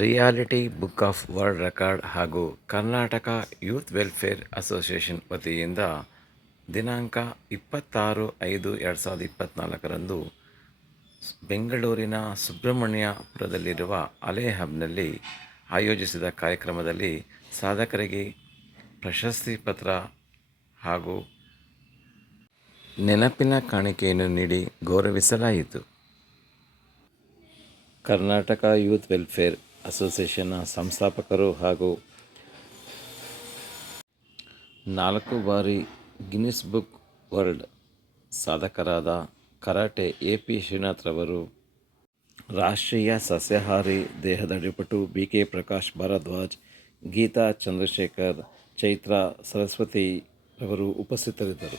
Reality book of world record ಹಾಗೂ Karnataka youth welfare association ವತಿಯಿಂದ ದಿನಾಂಕ 26/5/2024 ಬೆಂಗಳೂರಿನ ಸುಬ್ರಹ್ಮಣ್ಯಪುರದಲ್ಲಿರುವ ಅಲೆ ಹಬ್ನಲ್ಲಿ ಆಯೋಜಿಸಿದ ಕಾರ್ಯಕ್ರಮದಲ್ಲಿ ಸಾಧಕರಿಗೆ ಪ್ರಶಸ್ತಿ ಪತ್ರ ಹಾಗೂ ನೆನಪಿನ ಕಾಣಿಕೆಯನ್ನು ನೀಡಿ ಗೌರವಿಸಲಾಯಿತು. ಕರ್ನಾಟಕ ಯೂತ್ ವೆಲ್ಫೇರ್ ಅಸೋಸಿಯೇಷನ್ನ ಸಂಸ್ಥಾಪಕರು ಹಾಗೂ 4 ಬಾರಿ ಗಿನ್ನಿಸ್ ಬುಕ್ ವರ್ಲ್ಡ್ ಸಾಧಕರಾದ ಕರಾಟೆ AP ಶ್ರೀನಾಥ್ರವರು, ರಾಷ್ಟ್ರೀಯ ಸಸ್ಯಾಹಾರಿ ದೇಹದ ಅಡಿಪಟು BK ಪ್ರಕಾಶ್ ಭಾರದ್ವಾಜ್, ಗೀತಾ ಚಂದ್ರಶೇಖರ್, ಚೈತ್ರಾ ಸರಸ್ವತಿ ರವರು ಉಪಸ್ಥಿತರಿದ್ದರು.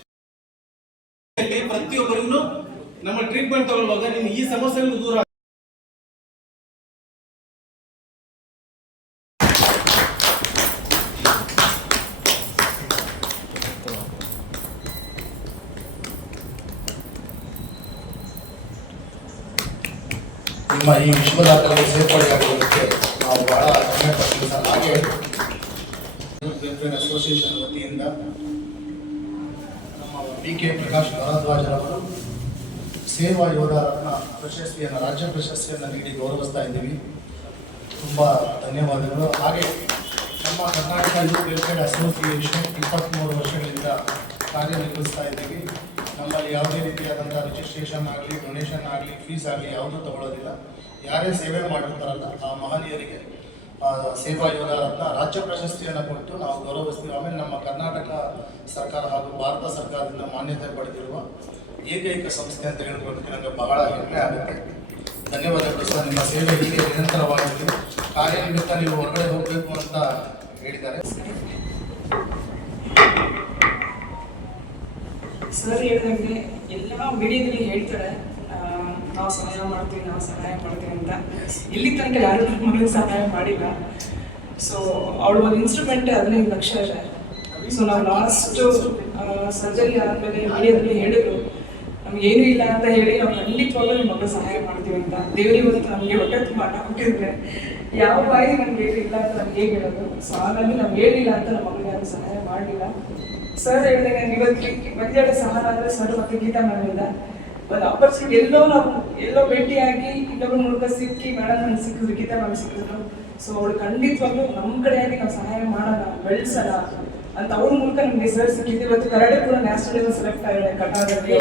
ಪ್ರತಿಯೊಬ್ಬರಿಗೂ ನಮ್ಮ ಟ್ರೀಟ್ಮೆಂಟ್ ತಗೊಳ್ಳುವಾಗ ನಿಮ್ಗೆ ಈ ಸಮಸ್ಯೆಗಳು ದೂರ ನಿಮ್ಮ ಈ ವಿಶ್ವದಾಖಲೆಗೆ ಸೇರ್ಪಡೆಯಾಗುವುದಕ್ಕೆ ನಾವು ಬಹಳ ಹೆಮ್ಮೆ ಪಡ್ತೀವಿ ಸರ್. ಹಾಗೆ ವೆಲ್ಫೇರ್ ಅಸೋಸಿಯೇಷನ್ ವತಿಯಿಂದ ನಮ್ಮ BK ಪ್ರಕಾಶ್ ಭಾರದ್ವಾಜರವರು ಸೇವಾ ಯೋಧ ರತ್ನ ಪ್ರಶಸ್ತಿಯನ್ನು, ರಾಜ್ಯ ಪ್ರಶಸ್ತಿಯನ್ನು ನೀಡಿ ಗೌರವಿಸ್ತಾ ಇದ್ದೀವಿ. ತುಂಬ ಧನ್ಯವಾದಗಳು. ಹಾಗೆ ನಮ್ಮ ಕರ್ನಾಟಕ ಯೂತ್ ವೆಲ್ಫೇರ್ ಅಸೋಸಿಯೇಷನ್ 23 ವರ್ಷಗಳಿಂದ ಕಾರ್ಯನಿರ್ವಹಿಸ್ತಾ ಇದ್ದೀವಿ. ನಮ್ಮಲ್ಲಿ ಯಾವುದೇ ರೀತಿಯಾದಂಥ ರಿಜಿಸ್ಟ್ರೇಷನ್ ಆಗಲಿ, ಡೊನೇಷನ್ ಆಗಲಿ, ಫೀಸ್ ಆಗಲಿ ಯಾವುದೂ ತಗೊಳ್ಳೋದಿಲ್ಲ. ಯಾರೇ ಸೇವೆ ಮಾಡಿರ್ತಾರಲ್ಲ ಆ ಮಹನೀಯರಿಗೆ ಸೇವಾ ಯೋಧ ರತ್ನ ರಾಜ್ಯ ಪ್ರಶಸ್ತಿಯನ್ನು ಕೊಟ್ಟು ನಾವು ಗೌರವಿಸ್ತೀವಿ. ಆಮೇಲೆ ನಮ್ಮ ಕರ್ನಾಟಕ ಸರ್ಕಾರ ಹಾಗೂ ಭಾರತ ಸರ್ಕಾರದಿಂದ ಮಾನ್ಯತೆ ಪಡೆದಿರುವ ಏಕೈಕ ಸಂಸ್ಥೆ ಅಂತ ಹೇಳ್ಕೊಳ್ಳೋದಕ್ಕೆ ನನಗೆ ಬಹಳ ಹೆಮ್ಮೆ ಆಗುತ್ತೆ. ಧನ್ಯವಾದಗಳು ಸರ್. ನಿಮ್ಮ ಸೇವೆ ಹೀಗೆ ನಿರಂತರವಾಗಿದೆ. ಕಾರ್ಯನಿಮಿತ್ತ ನೀವು ಹೊರಗಡೆ ಹೋಗಬೇಕು ಅಂತ ಹೇಳಿದ್ದಾರೆ. ಸರ್ ಹೇಳಿದಂಗೆ ಎಲ್ಲ ಮೀಡಿಯಾದಲ್ಲಿ ಹೇಳ್ತಾರೆ ನಾವು ಸಹಾಯ ಮಾಡ್ತೀವಿ ಅಂತ. ಇಲ್ಲಿ ತನಕ ಯಾರು ನನ್ನ ಮಗಳಿಗೆ ಸಹಾಯ ಮಾಡಿಲ್ಲ. ಸೊ ಅವಳು ಒಂದು ಇನ್ಸ್ಟ್ರೂಮೆಂಟ್ 15 ಲಕ್ಷ ಇದೆ. ಸೊ ನಾವು ಲಾಸ್ಟು ಸರ್ಜರಿ ಆದಮೇಲೆ ಮೀಡಿಯಾದಲ್ಲಿ ಹೇಳಿದ್ರು ನಮ್ಗೆ ಏನೂ ಇಲ್ಲ ಅಂತ ಹೇಳಿ ನಾವು ಖಂಡಿತವಾಗ್ಲೂ ನಿಮ್ಮ ಮಗಳು ಸಹಾಯ ಮಾಡ್ತೀವಿ ಅಂತ. ದೇವರಿಗೆ ಇವತ್ತು ನಮಗೆ ಹೊಟ್ಟೆ ತುಂಬ ಹಣ ಕೊಟ್ಟಿದ್ರೆ ಯಾವ ಬಾಯಿ ನಮ್ಗೆ ಏನೂ ಇಲ್ಲ ಅಂತ ನಮ್ಗೆ ಹೇಗೆ ಹೇಳೋದು. ಸೊ ಹಾಗಾಗಿ ನಮ್ಗೆ ಏನಿಲ್ಲ ಅಂತ ನಮ್ಮ ಮಗಳಿಗೆ ಯಾರು ಸಹಾಯ ಮಾಡಲಿಲ್ಲ. ಸರ್ ಹೇಳಿದಾಗ ಇವತ್ತು ಒಂದೆರಡು ಸಹಾಯ ಅಂದರೆ ಸರ್ ಮತ್ತು ಗೀತಾ ಮ್ಯಾಮಿಂದ ಒಂದು ಆಪರ್ಚುನಿಟಿ ಎಲ್ಲೋ ಭೇಟಿಯಾಗಿ ಇನ್ನೊಬ್ಬರ ಮೂಲಕ ಸಿಕ್ಕಿ ಮೇಡಮ್ ನನಗೆ ಸಿಕ್ಕಿದ್ರು, ಗೀತಾ ಮ್ಯಾಮ್ ಸಿಕ್ಕಿದ್ರು. ಸೊ ಅವಳು ಖಂಡಿತವಾಗ್ಲೂ ನಮ್ಮ ಕಡೆಯಾಗಿ ನಾವು ಸಹಾಯ ಮಾಡೋಣ, ಬೆಳೆಸೋಣ ಅಂತ ಅವ್ರ ಮೂಲಕ ನಮಗೆ ಸರ್ ಸಿಕ್ಕಿದ್ದು. ಇವತ್ತು ಕರಾಟೆ ಕೂಡ ನ್ಯಾಷನಲ್ ಸೆಲೆಕ್ಟ್ ಆಗಿದೆ ಕರ್ನಾಟಕದಲ್ಲಿ.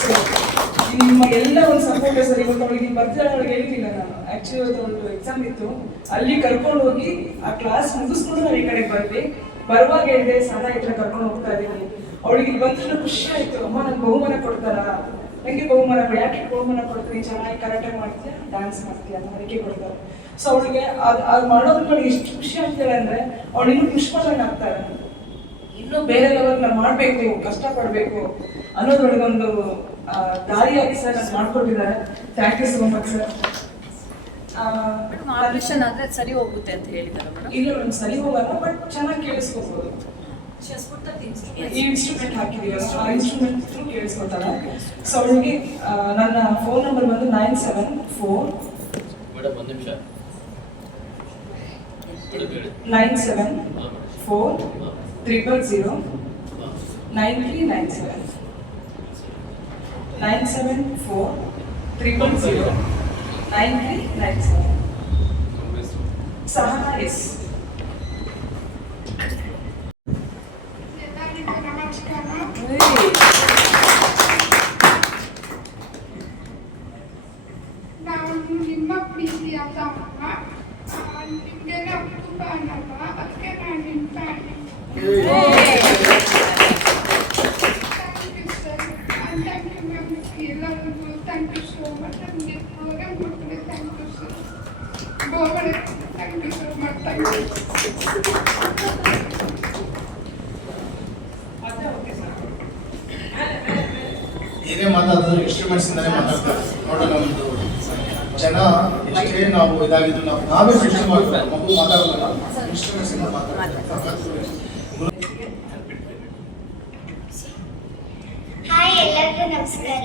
ಸೊ ನಿಮ್ಮ ಎಲ್ಲ ಒಂದು ಸಪೋರ್ಟ್ ಸರ್. ಇವತ್ತು ಅವಳಿಗೆ ಬರ್ತಾರೆ ಅವಳಿಗೆ ಹೇಳಿಲ್ಲ ನಾನು. ಆ್ಯಕ್ಚುಲಿ ಇವತ್ತು ಅವಳು ಎಕ್ಸಾಮ್ ಇತ್ತು, ಅಲ್ಲಿ ಕರ್ಕೊಂಡು ಹೋಗಿ ಆ ಕ್ಲಾಸ್ ಮುಗಿಸ್ಕೊಂಡು ನಾವು ಈ ಕಡೆಗೆ ಬಂದ್ವಿ. ಬರುವಾಗ ಹೇಳಿದೆ ಸಾದಾ ಹತ್ರ ಕರ್ಕೊಂಡು ಹೋಗ್ತಾ ಇದ್ದೀನಿ. ಅವಳಿಗೆ ಬಂದ್ರೆ ಖುಷಿ ಆಯ್ತು. ಅಮ್ಮ ನಂಗೆ ಬಹುಮಾನ ಕೊಡ್ತಾರಾ? ನನಗೆ ಬಹುಮಾನ, ಯಾಕೆ ಬಹುಮಾನ ಕೊಡ್ತೀನಿ, ಚೆನ್ನಾಗಿ ಕರಾಟೆ ಮಾಡ್ತೀಯ, ಡ್ಯಾನ್ಸ್ ಮಾಡ್ತೀಯ ಅಂತ ಅದಕ್ಕೆ ಕೊಡ್ತಾರೆ. ಸೊ ಅವಳಿಗೆ ಅದು ಮಾಡೋದ್ರ ನೋಡಿ ಎಷ್ಟು ಖುಷಿ ಆಗ್ತಾಳೆ ಅಂದರೆ ಅವಳು ಇನ್ನೂ ಪುಷ್ಪಗಳನ್ನ ಆಗ್ತಾಳೆ. ಇನ್ನೂ ಬೇರೆ ಲೆವೆಲ್ ನಾವು ಮಾಡಬೇಕು, ಕಷ್ಟಪಡಬೇಕು ಅನ್ನೋದ್ರೊಳಗೊಂದು ದಾರಿಯಾಗಿ ಸರ್ ನಾನು ಮಾಡ್ಕೊಟ್ಟಿದ್ದಾರೆ. Thank you so much sir. Operation ಆದರೆ ಸರಿ ಹೋಗುತ್ತೆ ಅಂತ ಹೇಳಿದ್ದಾರೆ ಮೇಡಮ್. ಇಲ್ಲ ಮೇಡಮ್, ಸರಿ ಹೋಗಲ್ಲ, ಬಟ್ ಚೆನ್ನಾಗಿ ಕೇಳಿಸ್ಕೋಬೋದು. ಈ ಇನ್ಸ್ಟ್ರೂಮೆಂಟ್ ಹಾಕಿದೀವಿ, ಆ ಇನ್ಸ್ಟ್ರೂಮೆಂಟ್ ಥ್ರೂ ಕೇಳಿಸ್ಕೊತಾಳೆ. ಸೊ ಅವಳಿಗೆ ನನ್ನ ಫೋನ್ ನಂಬರ್ ಬಂದು 974 000 9397 974 000 9397. ಸಹನಾ ಎಸ್. ನಾನು ನಿಮ್ಮ ಪ್ರೀತಿಯಾದ ಅಮ್ಮ, ನಿಮಗೆಲ್ಲ ತುಂಬ ಅನ್ನಲ್ಲ, ಅದಕ್ಕೆ ನಾನು ನಿಮ್ಮ family. Thank you sir. Thank you ma'am. ಎಲ್ಲರಿಗೂ ಥ್ಯಾಂಕ್ ಯು ಸೋ ಮಚ್. ನಮಗೆ ಪ್ರೋಗ್ರಾಮ್ ಕೊಟ್ಟರೆ ಥ್ಯಾಂಕ್ ಯು ಸರ್. ಗೋಗಡೆ thank you so much. Thank you. ಏನೇ ಮಾತಾಡಿದ್ರು ಇನ್ಸ್ಟ್ರೂಮೆಂಟ್ಸ್ ಇಂದಾನೆ ಮಾತಾಡ್ತಾರೆ. ನೋಡೋಣ, ಒಂದು ಜನ ಎಷ್ಟೇ ನಾವು ಇದಾಗಿದ್ದು ನಾವೇ ಸೃಷ್ಟಿ ಮಾಡ್ತಾರೆ. ಮಗು ಮಾತಾಡೋಲ್ಲ, ಇನ್ಸ್ಟ್ರೂಮೆಂಟ್ಸ್ ಇಂದ ಮಾತಾಡ್ತಾರೆ. ಹಾಯ್, ಎಲ್ಲರಿಗೂ ನಮಸ್ಕಾರ.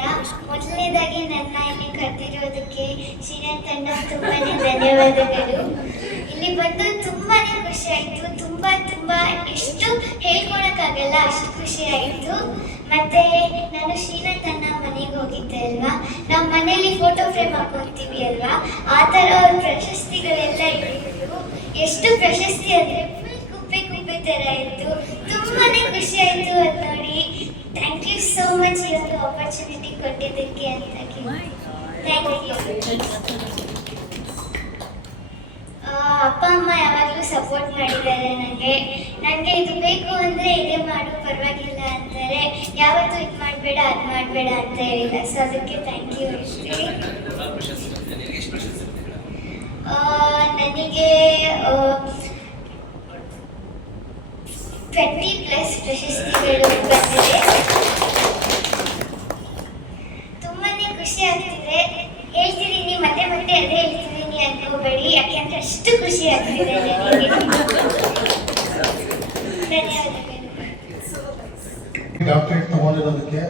ಮೊದಲನೇದಾಗಿ ನನ್ನ ಇಲ್ಲಿ ಕರೆದಿರೋದಕ್ಕೆ ಶ್ರೀನಾಥ್ ಅಣ್ಣ ತುಂಬಾನೇ ಧನ್ಯವಾದಗಳು. ಇಲ್ಲಿ ಬಂದು ತುಂಬಾನೇ ಖುಷಿ ಆಯಿತು. ತುಂಬ ಎಷ್ಟು ಹೇಳ್ಕೊಳಕ್ಕಾಗಲ್ಲ, ಅಷ್ಟು ಖುಷಿ ಆಯಿತು. ಮತ್ತೆ ನಾನು ಶ್ರೀನಾಥ್ ಅಣ್ಣ ಮನೆಗೆ ಹೋಗಿದ್ದೆ ಅಲ್ವಾ, ನಮ್ಮ ಮನೇಲಿ ಫೋಟೋ ಫ್ರೇಮ್ ಹಾಕೊತೀವಿ ಅಲ್ವಾ, ಆ ಥರ ಅವ್ರ ಪ್ರಶಸ್ತಿಗಳೆಲ್ಲ ಇಟ್ಟಿದ್ರು. ಎಷ್ಟು ಪ್ರಶಸ್ತಿ ಅಂದರೆ ಕುಪ್ಪೆ ಥರ ಇತ್ತು. ತುಂಬಾನೇ ಖುಷಿ ಆಯಿತು ಅದು ನೋಡಿ. ಥ್ಯಾಂಕ್ ಯು ಸೋ ಮಚ್ ಈ ಒಂದು ಆಪರ್ಚುನಿಟಿ ಕೊಟ್ಟಿದ್ದಕ್ಕೆ ಅಂತ. Thank you. ಅಪ್ಪ ಅಮ್ಮ ಯಾವಾಗಲೂ ಸಪೋರ್ಟ್ ಮಾಡಿದ್ದಾರೆ ನನಗೆ ಇದು ಬೇಕು ಅಂದರೆ ಇದೇ ಮಾಡು ಪರವಾಗಿಲ್ಲ ಅಂತಾರೆ. ಯಾವತ್ತೂ ಇದು ಮಾಡಬೇಡ ಅದು ಮಾಡಬೇಡ ಅಂತ ಹೇಳಿಲ್ಲ. ಸೊ ಅದಕ್ಕೆ ಥ್ಯಾಂಕ್ ಯು ಹೇಳ್ತೀನಿ. ನನಗೆ 20+ ಪ್ರಶಸ್ತಿಗಳು ಬಂದಿದೆ. ತುಂಬಾನೇ ಖುಷಿ ಆಗ್ತಿದೆ. ಹೇಳ್ತಿದ್ದೀನಿ ಮತ್ತೆ ಅದೇ ಹೇಳ್ತಿದ್ದೀನಿ ಅನ್ಕೋಬೇಡಿ, ಯಾಕೆಂದ್ರೆ ಅಷ್ಟು ಖುಷಿ ಆಗ್ತಿದೆ ನನಗೆ. ಡಾಕ್ಟರೇಟ್ ತಗೊಂಡಿರೋದಕ್ಕೆ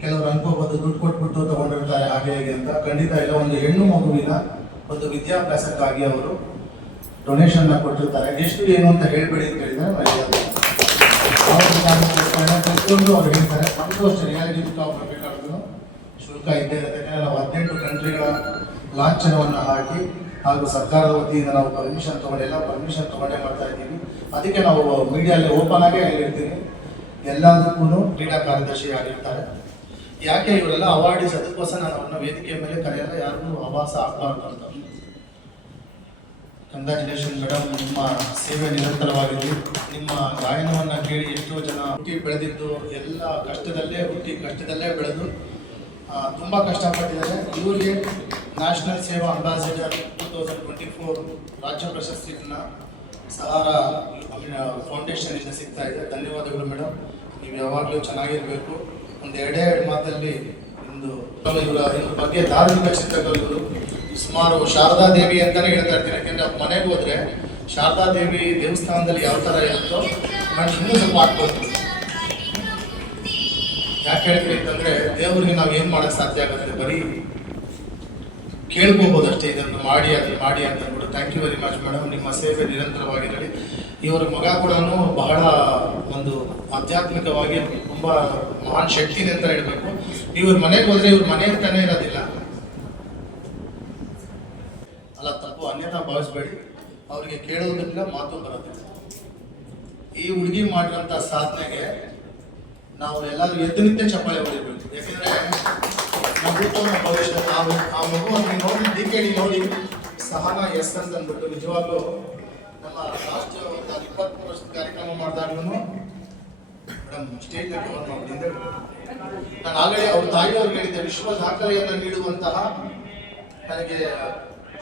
ಕೆಲವರು ಅನ್ಕೋಬಹುದು ದುಡ್ಡು ಕೊಟ್ಬಿಟ್ಟು ತಗೊಂಡಿರ್ತಾರೆ ಹಾಗೆ ಹೇಗೆ ಅಂತ. ಖಂಡಿತ ಇಲ್ಲ. ಒಂದು ಹೆಣ್ಣು ಮಗುವಿನ ಒಂದು ವಿದ್ಯಾಭ್ಯಾಸಕ್ಕಾಗಿ ಅವರು ಡೊನೇಷನ್ನ ಕೊಟ್ಟಿರ್ತಾರೆ. ಎಷ್ಟು ಏನು ಅಂತ ಹೇಳ್ಬೇಡಿ ಅಂತ ಹೇಳಿದ್ರೆ ಪ್ರತಿಯೊಂದು ಅವ್ರು ಹೇಳ್ತಾರೆ. ನಮಗೂ ಅಷ್ಟೇ ರಿಯಾಲಿಟಿ ಬೇಕಾದ್ರೂ ಶುಲ್ಕ ಇದ್ದೇ ಇರುತ್ತೆ. ನಾವು 18 ಕಂಟ್ರಿಗಳ ಲಾಂಛನವನ್ನು ಹಾಕಿ ಹಾಗೂ ಸರ್ಕಾರದ ವತಿಯಿಂದ ನಾವು ಪರ್ಮಿಷನ್ ತೊಗೊಂಡೇ ಮಾಡ್ತಾ ಇದ್ದೀವಿ. ಅದಕ್ಕೆ ನಾವು ಮೀಡಿಯಲ್ಲಿ ಓಪನ್ ಆಗೇ ಹೇಳಿರ್ತೀನಿ, ಎಲ್ಲದಕ್ಕೂ ಕ್ರೀಡಾ ಕಾರ್ಯದರ್ಶಿ ಆಗಿರ್ತಾರೆ. ಯಾಕೆ ಇವರೆಲ್ಲ ಅವಾರ್ಡಿಸ್, ಅದಕ್ಕೋಸ್ಕರ ನಾನು ಅವ್ರನ್ನ ವೇದಿಕೆಯ ಮೇಲೆ ಕರೆಯಲ್ಲ, ಯಾರಿಗೂ ಆಭಾಸ ಆಗ್ಬಾರ್ದು ಅಂತ. ಕಂಗ್ರ್ಯಾಚುಲೇಷನ್ ಮೇಡಮ್, ನಿಮ್ಮ ಸೇವೆ ನಿರಂತರವಾಗಿರಲಿ. ನಿಮ್ಮ ಗಾಯನವನ್ನು ಕೇಳಿ ಎಷ್ಟೋ ಜನ ಹುಟ್ಟಿ ಬೆಳೆದಿದ್ದು ಎಲ್ಲ ಕಷ್ಟದಲ್ಲೇ ಬೆಳೆದು ತುಂಬ ಕಷ್ಟಪಟ್ಟಿದ್ದಾರೆ. ಇವರಿಗೆ ನ್ಯಾಷನಲ್ ಸೇವಾ ಅಂಬಾಸಿಡರ್ 2024 ರಾಜ್ಯ ಪ್ರಶಸ್ತಿಯನ್ನು ಸಹಾರಾ ಫೌಂಡೇಶನಿಂದ ಸಿಗ್ತಾ ಇದೆ. ಧನ್ಯವಾದಗಳು ಮೇಡಮ್, ನೀವು ಯಾವಾಗಲೂ ಚೆನ್ನಾಗಿರಬೇಕು. ಒಂದು ಎರಡೇ ಮಾತಲ್ಲಿ ಇವರ ಬಗ್ಗೆ ಧಾರ್ಮಿಕ ಚಿಂತಕರು ಸುಮಾರು ಶಾರದಾ ದೇವಿ ಅಂತಾನೆ ಹೇಳ್ತಾ ಇರ್ತೀನಿ. ಯಾಕೆಂದ್ರೆ ಮನೆಗೆ ಹೋದ್ರೆ ಶಾರದಾ ದೇವಿ ದೇವಸ್ಥಾನದಲ್ಲಿ ಯಾವ ಥರ ಇರುತ್ತೋ ನಾನು ಇನ್ನೂ ಸ್ವಲ್ಪ ಹಾಕ್ಬೋದು. ಯಾಕೆ ಹೇಳ್ತೀವಿ ಅಂತಂದ್ರೆ ದೇವರಿಗೆ ನಾವು ಏನು ಮಾಡೋಕ್ಕೆ ಸಾಧ್ಯ ಆಗುತ್ತೆ, ಬರೀ ಕೇಳ್ಕೋಬೋದು ಅಷ್ಟೇ. ಇದನ್ನು ಮಾಡಿ ಅಂತ ಅಂದ್ಬಿಟ್ಟು. Thank you very much madam, ನಿಮ್ಮ ಸೇವೆ ನಿರಂತರವಾಗಿರಲಿ. ಇವರ ಮಗ ಕೂಡ ಬಹಳ ಒಂದು ಆಧ್ಯಾತ್ಮಿಕವಾಗಿ ತುಂಬ ಮಹಾನ್ ಶಕ್ತಿನೇ ಅಂತ ಹೇಳಬೇಕು. ಇವ್ರ ಮನೆಗೆ ಹೋದ್ರೆ ಇವ್ರ ಮನೆ ಅಂತಾನೆ ಇರೋದಿಲ್ಲ ಅಲ್ಲ, ತಪ್ಪು ಅನ್ಯತಾ ಭಾವಿಸ್ಬೇಡಿ. ಅವ್ರಿಗೆ ಕೇಳೋದಿಲ್ಲ, ಮಾತು ಬರೋದಿಲ್ಲ. ಈ ಹುಡುಗಿ ಮಾಡಿರೋಂಥ ಸಾಧನೆಗೆ ನಾವು ಎಲ್ಲರೂ ಎದ್ದು ನಿಂತೆ ಚಪ್ಪಾಳೆ ಹೊಡಿಬೇಕು. ಯಾಕೆಂದ್ರೆ ನಮ್ಮ ಭವಿಷ್ಯ ಆ ಮಗುವನ್ನು ನೋಡಿ DKD ನೋಡಿ ಸಹನಾ ಎಸ್ ಅಂತ ಅಂದ್ಬಿಟ್ಟು ನಿಜವಾಗ್ಲೂ ನಮ್ಮ ಲಾಸ್ಟ್ 23 ವರ್ಷದ ಕಾರ್ಯಕ್ರಮ ಮಾಡಿದಾಗ್ಲೂ ಮೇಡಮ್ ಸ್ಟೇಜ್ ಕವರ್ ಮಾಡಿದ್ದೆ. ನಾನು ಆಲ್ರೆಡಿ ಅವ್ರ ತಾಯಿಯವ್ರಿಗೆ ಹೇಳಿದ್ದೆ, ವಿಶ್ವ ದಾಖಲೆಯನ್ನು ನೀಡುವಂತಹ ನನಗೆ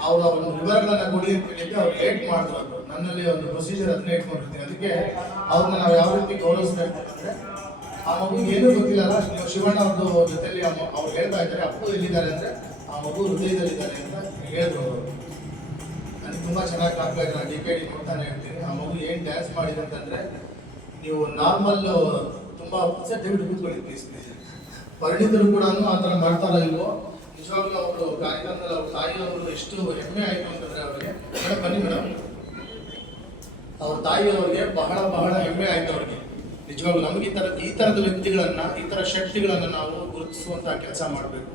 ಅವರ ಒಂದು ವಿವರಗಳನ್ನು ಕೊಡಿ ಅಂತ ಹೇಳಿದ್ದೆ. ಅವ್ರು ಲೇಟ್ ಮಾಡಿದ್ರು. ನನ್ನಲ್ಲಿ ಒಂದು ಪ್ರೊಸೀಜರ್ ಅದನ್ನ ಇಟ್ಕೊಂಡಿರ್ತೀನಿ. ಅದಕ್ಕೆ ಅವ್ರನ್ನ ನಾವು ಯಾವ ರೀತಿ ಗೌರವಿಸ್ಬೇಕು ಅಂತಂದ್ರೆ, ಆ ಮಗುಗೆ ಏನೂ ಗೊತ್ತಿಲ್ಲಲ್ಲ, ನೀವು ಶಿವಣ್ಣ ಅವ್ರದ್ದು ಜೊತೆಲಿ ಅವ್ರು ಹೇಳ್ತಾ ಇದ್ದಾರೆ ಅಪ್ಪು ಎಲ್ಲಿದ್ದಾರೆ ಅಂದರೆ ಆ ಮಗು ಹೃದಯದಲ್ಲಿದ್ದಾರೆ ಅಂತ ಹೇಳಿದ್ರು ಅವರು. ನನಗೆ ತುಂಬ ಚೆನ್ನಾಗಿ ಆಗ್ತಾ ಇದೆ. ನಾನು DKD ನೋಡ್ತಾನೆ ಹೇಳ್ತೀನಿ. ಆ ಮಗು ಏನು ಡ್ಯಾನ್ಸ್ ಮಾಡಿದೆ ಅಂತಂದರೆ, ನೀವು ನಾರ್ಮಲ್ ತುಂಬ ದಯವಿಟ್ಟು ಕೂತ್ಕೊಳ್ಳಿ ಪ್ಲೀಸ್. ಪರಿಣಿತರು ಕೂಡ ಆ ಥರ ಮಾಡ್ತಾರ ಇಲ್ವೋ, ನಿಜವಾಗ್ಲೂ ಅವರು ಕಾರ್ಯಕ್ರಮದಲ್ಲಿ ಅವ್ರ ತಾಯಿಯವರು ಎಷ್ಟು ಹೆಮ್ಮೆ ಆಯಿತು ಅಂತಂದರೆ ಅವರಿಗೆ. ಮೇಡಮ್ ಬನ್ನಿ ಮೇಡಮ್, ಅವ್ರ ತಾಯಿಯವ್ರಿಗೆ ಬಹಳ ಹೆಮ್ಮೆ ಆಯಿತು ಅವ್ರಿಗೆ. ನಿಜವಾಗ್ಲೂ ನಮಗೆ ಈ ಥರದ ವ್ಯಕ್ತಿಗಳನ್ನು, ಈ ಥರ ಶಕ್ತಿಗಳನ್ನು ನಾವು ಗುರುತಿಸುವಂತಹ ಕೆಲಸ ಮಾಡಬೇಕು.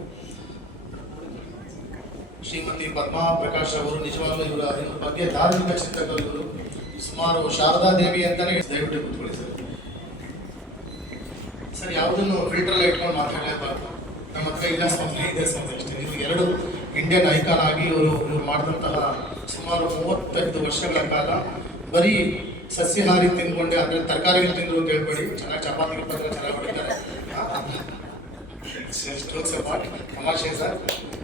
ಶ್ರೀಮತಿ ಪದ್ಮಾ ಪ್ರಕಾಶ್ ಅವರು ನಿಜವಾಗ್ಲೂ ಇವರ ಬಗ್ಗೆ ಧಾರ್ಮಿಕ ಚಿಂತಕರು ಸುಮಾರು ಶಾರದಾ ದೇವಿ ಅಂತಾನೆ. ದಯವಿಟ್ಟು ಕೂತ್ಕೊಳ್ಳಿ ಸರ್. ಯಾವುದನ್ನು ಫಿಲ್ಟರ್ ಇಟ್ಕೊಂಡು ಮಾತಾಡಲೇಬಾರ್ದು. ನಮ್ಮ ಹತ್ರ ಇಲ್ಲ ಸ್ವಾಮಿ, ಇದೆ ಸ್ವಾಮಿ ಅಷ್ಟೇ. ಇದು 2 ಇಂಡಿಯನ್ ಐಕಾನ್ ಆಗಿ ಇವರು ಮಾಡಿದಂತಹ ಸುಮಾರು 35 ವರ್ಷಗಳ ಕಾಲ ಬರೀ ಸಸ್ಯಾಹಾರಿ ತಿಂದ್ಕೊಂಡೆ, ಅಂದರೆ ತರಕಾರಿಗಳು ತಿಂದ್ರು ಅಂತ ಹೇಳ್ಬೇಡಿ. ಚೆನ್ನಾಗಿ ಚಪಾತಿ ಚೆನ್ನಾಗಿ ಹೊಡಿತಾರೆ. ತಮಾಷೆ ಸರ್.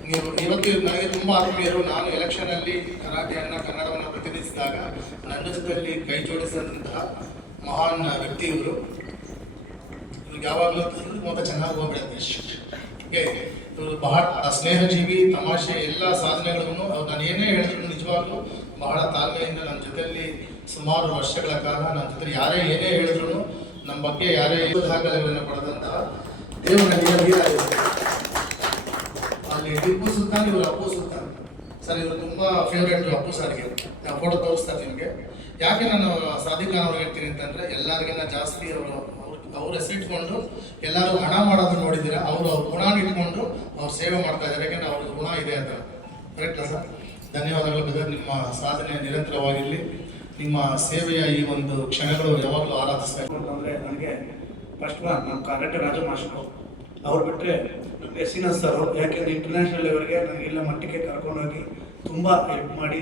ನೀವು ಇವತ್ತು ನನಗೆ ತುಂಬ ಆತ್ಮೀಯರು. ನಾನು ಎಲೆಕ್ಷನಲ್ಲಿ ಕನ್ನಡವನ್ನು ಪ್ರತಿನಿಧಿಸಿದಾಗ ನನ್ನ ಜೊತೆಯಲ್ಲಿ ಕೈ ಜೋಡಿಸಿದಂತಹ ಮಹಾನ್ ವ್ಯಕ್ತಿ ಇವರು. ಇವ್ರಿಗೆ ಯಾವಾಗಲೂ ತುಂಬ ಚೆನ್ನಾಗಿ ಹೋಗ್ಬಿಡುತ್ತೆ. ಇವರು ಬಹಳ ಸ್ನೇಹಜೀವಿ, ತಮಾಷೆ, ಎಲ್ಲ ಸಾಧನೆಗಳನ್ನು ನಾನು ಏನೇ ಹೇಳಿದ್ರು ನಿಜವಾಗ್ಲೂ ಬಹಳ ತಾಳ್ಮೆಯಿಂದ ನನ್ನ ಜೊತೆಯಲ್ಲಿ ಸುಮಾರು ವರ್ಷಗಳ ಕಾಲ ನನ್ನ ಜೊತೆ ಯಾರೇ ಏನೇ ಹೇಳಿದ್ರು ನಮ್ಮ ಬಗ್ಗೆ ಯಾರೇ ದಾಖಲೆಗಳನ್ನು ಪಡೆದಂತಹ ದೇವನಹಳ್ಳಿಯ ವೀರಾಗಿದೆ. ಅಲ್ಲಿ ಟಿಪ್ಪು ಸುಲ್ತಾನ್, ಇವರು ಅಪ್ಪು ಸುಲ್ತಾನ್ ಸರ್. ಇವರು ತುಂಬಾ ಫೇವ್ರೇಟ್ ಅಪ್ಪು ಸರ್ಗೆ. ನಾವು ಫೋಟೋ ತೋರಿಸ್ತಾರೆ ನಿಮಗೆ. ಯಾಕೆ ನಾನು ಸಾದಿಕ್ ಖಾನ್ ಅವ್ರಿಗೆ ಹೇಳ್ತೀನಿ ಅಂತಂದ್ರೆ, ಎಲ್ಲರಿಗಿನ್ನ ಜಾಸ್ತಿ ಅವ್ರ ಹೆಸರಿಟ್ಕೊಂಡು ಎಲ್ಲರೂ ಹಣ ಮಾಡೋದು ನೋಡಿದ್ದೀರಾ. ಅವ್ರ ಗುಣ ಇಟ್ಕೊಂಡು ಅವ್ರು ಸೇವೆ ಮಾಡ್ತಾ ಇದ್ದಾರೆ. ಯಾಕೆಂದ್ರೆ ಅವ್ರಿಗೆ ಗುಣ ಇದೆ ಅಂತ. ಕರೆಕ್ಟಾ ಸರ್? ಧನ್ಯವಾದಗಳು ಬ್ರದರ್. ನಿಮ್ಮ ಸಾಧನೆ ನಿರಂತರವಾಗಿರಲಿ. ನಿಮ್ಮ ಸೇವೆಯ ಈ ಒಂದು ಕ್ಷಣಗಳು ಯಾವಾಗಲೂ ಆರಾಧಿಸ್ತಾ ಇದ್ದಾರೆ. ಅಂದರೆ ನನಗೆ ಫಸ್ಟ್ ನಮ್ಮ ಕರಾಟೆ ರಾಜ ಮಾಸ್ಟರು ಅವ್ರು ಬಿಟ್ಟರೆ ಎಸ್ಸಿನಸ್ ಸರ್. ಯಾಕೆಂದರೆ ಇಂಟರ್ನ್ಯಾಷನಲ್ ಲೆವೆಲ್ಗೆ ನನಗೆ ಇಲ್ಲ ಮಟ್ಟಿಗೆ ಕರ್ಕೊಂಡೋಗಿ ತುಂಬ ಹೆಲ್ಪ್ ಮಾಡಿ.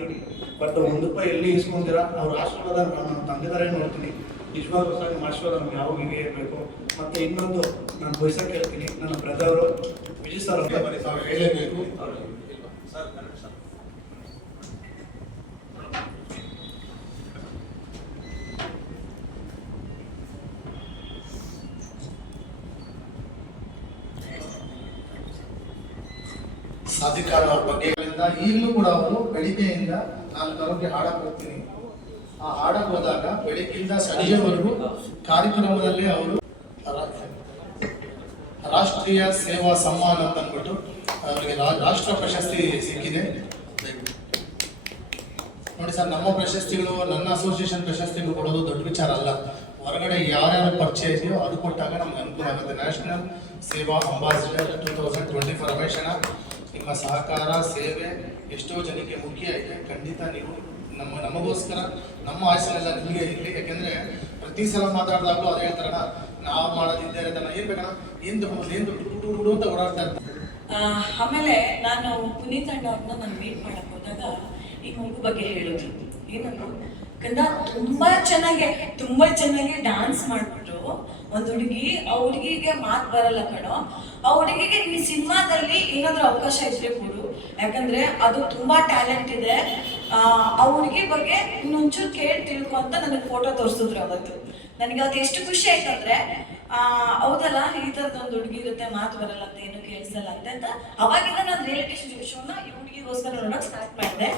ಬಟ್ ₹1 ಎಲ್ಲಿ ಇಸ್ಕೊಂತೀರ ಅವ್ರ ಆಶೀರ್ವಾದ ನನ್ನ ತಂದೆದಾರೇ ನೋಡ್ತೀನಿ. ನಿಜವಾಗ್ಲೂ ಸರ್ ನಿಮ್ಮ ಆಶೀರ್ವಾದ ನಮ್ಗೆ ಯಾವಾಗ ಹೀಗೆ ಇರಬೇಕು. ಮತ್ತು ಇನ್ನೊಂದು ನಾನು ಬಯಸಕ್ಕೆ ಹೇಳ್ತೀನಿ, ನನ್ನ ಬ್ರದರು ವಿಜಯ್ ಸರ್ ಬನ್ನಿ, ತಾವು ಹೇಳಲೇಬೇಕು. ಸಾದಿಕ್ ಖಾನ್ ಅವ್ರ ಬಗ್ಗೆ ಈಗಲೂ ಕೂಡ ಅವರು ಬೆಳಿಗ್ಗೆಯಿಂದ 4 ಗಂಟೆಗೆ ಹಾಡಕ್ಕೆ ಹೋಗ್ತೀನಿ. ಆ ಹಾಡಕ್ಕೆ ಹೋದಾಗ ಬೆಳಿಗ್ಗೆಯಿಂದ ಸಂಜೆವರೆಗೂ ಕಾರ್ಯಕ್ರಮದಲ್ಲಿ ಅವರು ರಾಷ್ಟ್ರೀಯ ಸೇವಾ ಸಮ್ಮಾನ ಅಂತ ಅಂದ್ಬಿಟ್ಟು ಅವರಿಗೆ ರಾಷ್ಟ್ರ ಪ್ರಶಸ್ತಿ ಸಿಕ್ಕಿದೆ. ನೋಡಿ ಸರ್, ನಮ್ಮ ಪ್ರಶಸ್ತಿಗಳು, ನನ್ನ ಅಸೋಸಿಯೇಷನ್ ಪ್ರಶಸ್ತಿಗಳು ಕೊಡೋದು ದೊಡ್ಡ ವಿಚಾರ ಅಲ್ಲ. ಹೊರಗಡೆ ಯಾರ್ಯಾರ ಪರಿಚಯ ಇದೆಯೋ ಅದು ಕೊಟ್ಟಾಗ ನಮ್ಗೆ ಅನುಕೂಲ ಆಗುತ್ತೆ. ನ್ಯಾಷನಲ್ ಸೇವಾ ಅಂಬಾಸಿಡರ್ 2024 ರಮೇಶ್ ಅಣ್ಣ, ನಿಮ್ಮ ಸಹಕಾರ ಸೇವೆ ಎಷ್ಟೋ ಜನಕ್ಕೆ ಮುಖ್ಯ ಇದೆ. ಖಂಡಿತ ನೀವು ನಮಗೋಸ್ಕರ ನಮ್ಮ ಆಸೆನೆಲ್ಲ ನಿಮಗೆ ಇರಲಿ. ಯಾಕೆಂದ್ರೆ ಪ್ರತಿ ಸಲ ಮಾತಾಡಿದಾಗಲೂ ಅದೇ ಹೇಳ್ತಾರಣ, ನಾವು ಮಾಡೋದಿದ್ದೇ ಇರೋದನ್ನ ಏನ್ ಬೇಕಣ್ಣ, ಏನು ದುಡ್ಡು ಅಂತ ಓಡಾಡ್ತಾ ಇರ್ತಾರೆ. ಆಮೇಲೆ ನಾನು ಪುನೀತ್ ಅಣ್ಣ ಅವ್ರನ್ನ ನಾನು ಮೀಟ್ ಮಾಡಕ್ ಹೋದಾಗ ಈ ಮಗು ಬಗ್ಗೆ ಹೇಳಿದ್ರು. ಏನಂದ್ರು, ಕಂದ ತುಂಬಾ ಚೆನ್ನಾಗಿ ಡಾನ್ಸ್ ಮಾಡ್ಬಿಟ್ರು ಒಂದ್ ಹುಡುಗಿ. ಆ ಹುಡುಗಿಗೆ ಮಾತು ಬರಲ್ಲ ಕಣೋ. ಆ ಹುಡುಗಿಗೆ ಈ ಸಿನಿಮಾದಲ್ಲಿ ಏನಾದ್ರೂ ಅವಕಾಶ ಇದ್ರೆ ಕೊಡು, ಯಾಕಂದ್ರೆ ಅದು ತುಂಬಾ ಟ್ಯಾಲೆಂಟ್ ಇದೆ. ಆ ಹುಡುಗಿ ಬಗ್ಗೆ ಇನ್ನೊಂಚೂರು ಕೇಳಿ ತಿಳ್ಕೊ ಅಂತ ನನಗೆ ಫೋಟೋ ತೋರಿಸಿದ್ರು ಅವತ್ತು. ನನಗೆ ಅವತ್ತು ಎಷ್ಟು ಖುಷಿ ಆಯ್ತಂದ್ರೆ, ಹೌದಲ್ಲ, ಈ ಥರದ್ದು ಒಂದು ಹುಡುಗಿ ಇರುತ್ತೆ, ಮಾತು ಬರಲ್ಲ ಅಂತ, ಏನು ಕೇಳಿಸಲ್ಲ ಅಂತ ಅವಾಗಿಂದ ನಾನು ರಿಯಾಲಿಟಿ ಶೋನ ಈ ಹುಡುಗಿಗೋಸ್ಕರ ನೋಡೋಕೆ ಸ್ಟಾರ್ಟ್ ಮಾಡಿದೆ.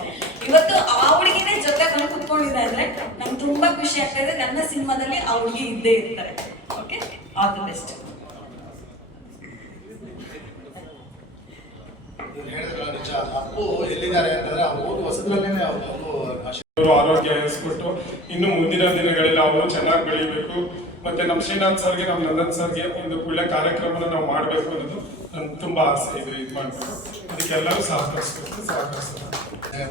ಇವತ್ತು ಆ ಹುಡುಗಿನೇ ಜೊತೆ ಬಂದು ಕುತ್ಕೊಂಡಿದೆ ಅಂದ್ರೆ ನಂಗೆ ತುಂಬಾ ಖುಷಿ ಆಗ್ತಾ ಇದೆ. ನನ್ನ ಸಿನಿಮಾದಲ್ಲಿ ಆ ಹುಡುಗಿ ಇದ್ದೇ ಇರ್ತಾರೆ. Okay, all the best. ನಿಜ, ಅಪ್ಪು ಎಲ್ಲಿದ್ದಾರೆ ಅಂತಂದ್ರೆ ಅವ್ರು ಹೋಗಿ ಹೊಸದ್ರಲ್ಲೇನೆ ಅವರು ಆರೋಗ್ಯ ಇಸ್ಕೊಟ್ಟು ಇನ್ನು ಮುಂದಿನ ದಿನಗಳಲ್ಲಿ ಅವರು ಚೆನ್ನಾಗಿ ಬೆಳಿಬೇಕು. ಮತ್ತೆ ನಮ್ಮ ಶ್ರೀನಾಥ್ ಸರ್ಗೆ, ನಮ್ಮ ನಂದನ್ ಸರ್ಗೆ ಒಂದು ಒಳ್ಳೆ ಕಾರ್ಯಕ್ರಮನ ನಾವು ಮಾಡಬೇಕು ಅನ್ನೋದು ನನ್ಗೆ ತುಂಬಾ ಆಸೆ ಇದೆ. ಇದು ಮಾಡ್ಬೇಕು, ಅದಕ್ಕೆಲ್ಲರೂ ಸಹಕರಿಸ್ತಾರೆ.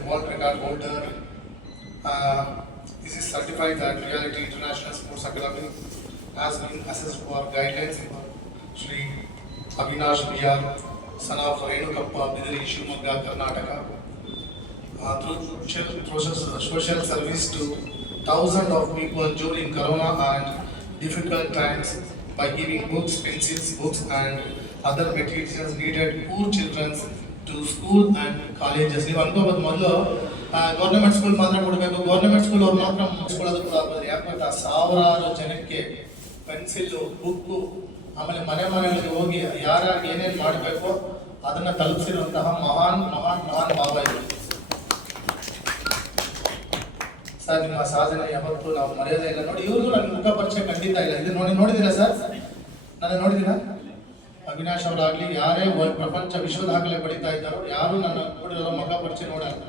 World record holder. This is certified that Reality International Sports Academy has been assessed for guidelines in Shri Avinash Bihar, son of Renukappa Bidari, Shivamogga, Karnataka. Through social service to thousands of people during Corona and difficult times by giving books and other materials needed poor children to school and colleges. ನೀವು ಅನ್ಕೋಬೋದು, ಮೊದಲು government school ಮಾತ್ರ ಕೊಡಬೇಕು, government school ಅವ್ರು ಮಾತ್ರ ಮುಗಿಸ್ಕೊಳ್ಳೋದು ಕೂಡ ಆಗ್ಬೋದು. ಯಾಕಂತ ಸಾವಿರಾರು ಜನಕ್ಕೆ ಪೆನ್ಸಿಲ್ಲು, ಬುಕ್ಕು, ಆಮೇಲೆ ಮನೆಗಳಿಗೆ ಹೋಗಿ ಯಾರ್ಯಾರು ಏನೇನು ಮಾಡಬೇಕು ಅದನ್ನ ತಲುಪಿಸಿರುವಂತಹ ಮಹಾನ್ ಭಾವ ಇದು ಸರ್. ನಿಮ್ಮ ಸಾಧನೆ ಯಾವತ್ತೂ ನಾವು ಮರೆಯೋದೇ ಇಲ್ಲ. ನೋಡಿ, ಇವ್ರಿಗೂ ನನ್ನ ಮುಖ ಪರಿಚಯ ಖಂಡಿತ ಇಲ್ಲ. ಇದು ನೋಡಿದ್ದೀರಾ ಸರ್? ನಾನು ನೋಡಿದ್ದೀರಾ? ಅವಿನಾಶ್ ಅವರಾಗ್ಲಿ, ಯಾರೇ ಪ್ರಪಂಚ ವಿಶ್ವ ದಾಖಲೆ ಪಡಿತಾ ಇದ್ದಾರೋ ಯಾರು ನನ್ನ ನೋಡಿರೋ ಮುಖ ಪರಿಚಯ ನೋಡಲ್ಲ.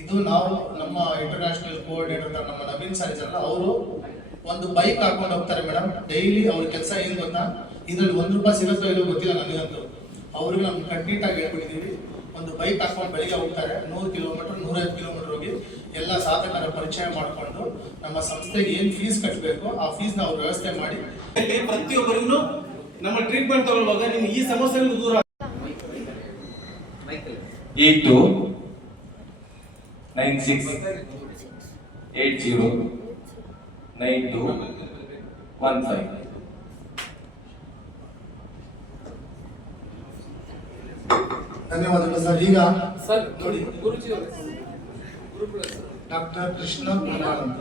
ಇದು ನಾವು ನಮ್ಮ ಇಂಟರ್ನ್ಯಾಷನಲ್ ಕೋಆರ್ಡಿನೇಟರ್ ನಮ್ಮ ನವೀನ್ ಸರ್ ಇದ್ದಾರಲ್ಲ, ಅವರು ಒಂದು ಬೈಕ್ ಹಾಕೊಂಡು ಹೋಗ್ತಾರೆ ಮೇಡಮ್. ಡೈಲಿ ಅವ್ರ ಕೆಲಸ ಏನು ಗೊತ್ತಾ, ಇದ್ರಲ್ಲಿ ₹1 ಸಿಗುತ್ತೋ ಇಲ್ಲೋ ಗೊತ್ತಿಲ್ಲ ನನಗಂತೂ. ಅವ್ರಿಗೆ ನಮ್ಗೆ ಕಂಪ್ಲೀಟ್ ಆಗಿ ಹೇಳ್ಬಿಟ್ಟಿದ್ದೀವಿ. ಒಂದು ಬೈಕ್ ಹಾಕೊಂಡು ಬೆಳಿಗ್ಗೆ ಹೋಗ್ತಾರೆ, 100 ಕಿಲೋಮೀಟರ್ 105 ಕಿಲೋಮೀಟರ್ ಹೋಗಿ ಎಲ್ಲ ಸಾಧಕರ ಪರಿಚಯ ಮಾಡಿಕೊಂಡು ನಮ್ಮ ಸಂಸ್ಥೆಗೆ ಏನು ಫೀಸ್ ಕಟ್ಟಬೇಕು ಆ ಫೀಸ್ನ ಅವ್ರು ವ್ಯವಸ್ಥೆ ಮಾಡಿ ಪ್ರತಿಯೊಬ್ಬರಿಗೂ ನಮ್ಮ ಟ್ರೀಟ್ಮೆಂಟ್ ತಗೊಳ್ಳುವಾಗ ನಿಮ್ಮ ಈ ಸಮಸ್ಯೆಗಳು ದೂರ 8296809215. ಧನ್ಯವಾದಗಳು ಸರ್. ಈಗ ಸರ್ ನೋಡಿ, ಗುರುಜಿ ಡಾಕ್ಟರ್ ಕೃಷ್ಣ ಕುಮಾರ್ ಅಂತ